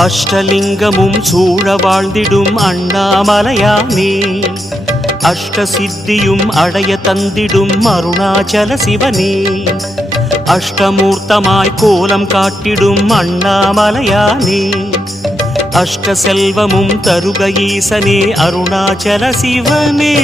அஷ்டலிங்கமும் சூழ வாழ்ந்திடும் அண்ணாமலையானே, அஷ்டசித்தியும் அடைய தந்திடும் அருணாச்சல சிவனே, அஷ்டமூர்த்தமாய் கோலம் காட்டிடும் அண்ணாமலையானே, அஷ்ட செல்வமும் தருக ஈசனே அருணாச்சல சிவனே.